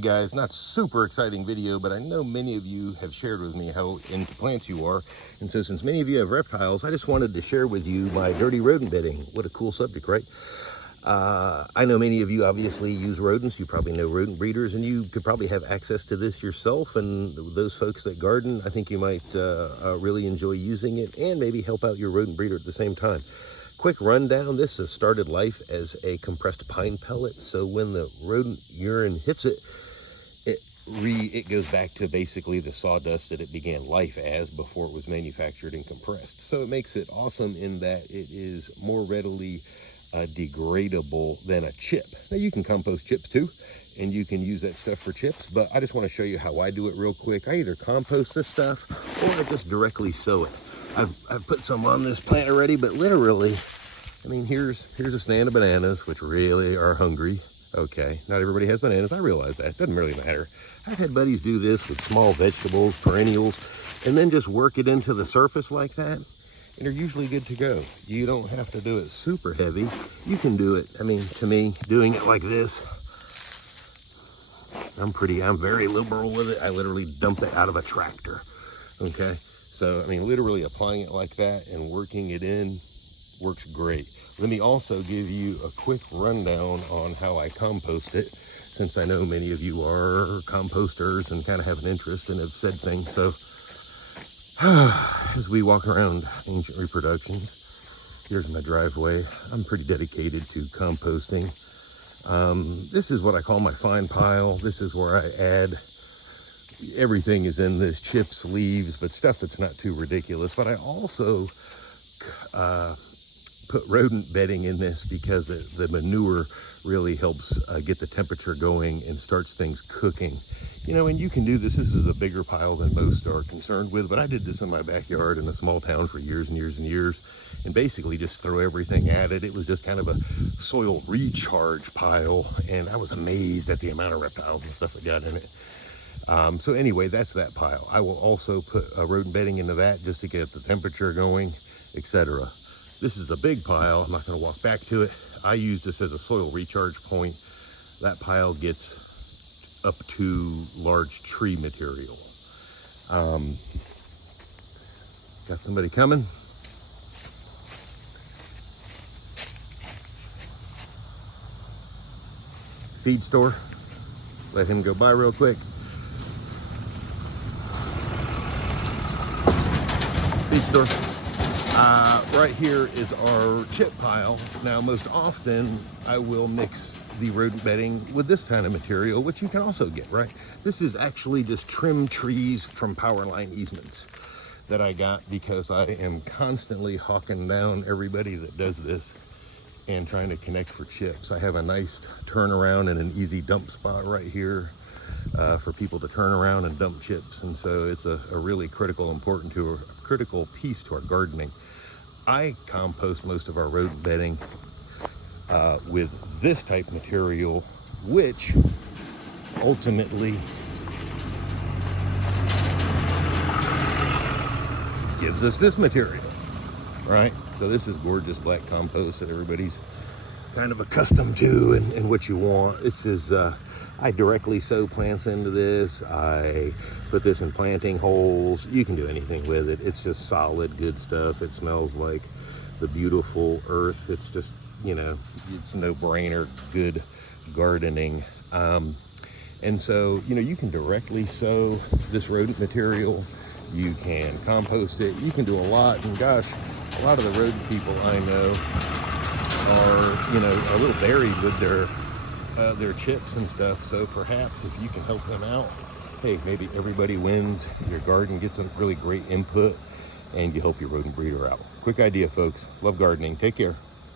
Guys, not super exciting video, but I know many of you have shared with me how into plants you are, and so since many of you have reptiles, I just wanted to share with you my dirty rodent bedding. What a cool subject, right? I know many of you obviously use rodents. You probably know rodent breeders, and you could probably have access to this yourself. And those folks that garden, I think you might really enjoy using it and maybe help out your rodent breeder at the same time. Quick rundown: this has started life as a compressed pine pellet, so when the rodent urine hits it, it goes back to basically the sawdust that it began life as before it was manufactured and compressed. So it makes it awesome in that it is more readily degradable than a chip. Now you can compost chips too, and you can use that stuff for chips, but I just want to show you how I do it real quick. I either compost this stuff or I just directly sow it. I've put some on this plant already, but literally, I mean, here's a stand of bananas, which really are hungry. Okay, not everybody has bananas. I realize that. It doesn't really matter. I've had buddies do this with small vegetables, perennials, and then just work it into the surface like that, and they're usually good to go. You don't have to do it super heavy. You can do it, I mean, to me, doing it like this, I'm very liberal with it. I literally dump it out of a tractor, okay? So, I mean, literally applying it like that and working it in works great. Let me also give you a quick rundown on how I compost it, since I know many of you are composters and kind of have an interest and have said things. So as we walk around Ancient Reproductions, here's my driveway. I'm pretty dedicated to composting. This is what I call my fine pile. This is where I add, everything is in this: chips, leaves, but stuff that's not too ridiculous. But I also put rodent bedding in this because the manure really helps get the temperature going and starts things cooking. You know, and you can do this. This is a bigger pile than most are concerned with, but I did this in my backyard in a small town for years and years and years, and basically just throw everything at it. It was just kind of a soil recharge pile, and I was amazed at the amount of reptiles and stuff that got in it. So anyway, that's that pile. I will also put rodent bedding into that just to get the temperature going, etc. This is a big pile. I'm not going to walk back to it. I use this as a soil recharge point. That pile gets up to large tree material. Got somebody coming. Feed store. Let him go by real quick. Feed store. Right here is our chip pile. Now, most often I will mix the rodent bedding with this kind of material, which you can also get, right? This is actually just trimmed trees from power line easements that I got because I am constantly hawking down everybody that does this and trying to connect for chips. I have a nice turnaround and an easy dump spot right here for people to turn around and dump chips, and so it's a really critical piece to our gardening. I compost most of our rodent bedding with this type material, which ultimately gives us this material, right? So this is gorgeous black compost that everybody's kind of accustomed to and what you want. This is I directly sow plants into this. I put this in planting holes. You can do anything with it. It's just solid, good stuff. It smells like the beautiful earth. It's just, you know, it's a no-brainer, good gardening. And so, you know, you can directly sow this rodent material. You can compost it. You can do a lot. And gosh, a lot of the rodent people I know are, you know, a little buried with their chips and stuff. So perhaps if you can help them out, hey, maybe everybody wins. Your garden gets some really great input, and you help your rodent breeder out. Quick idea, folks. Love gardening. Take care.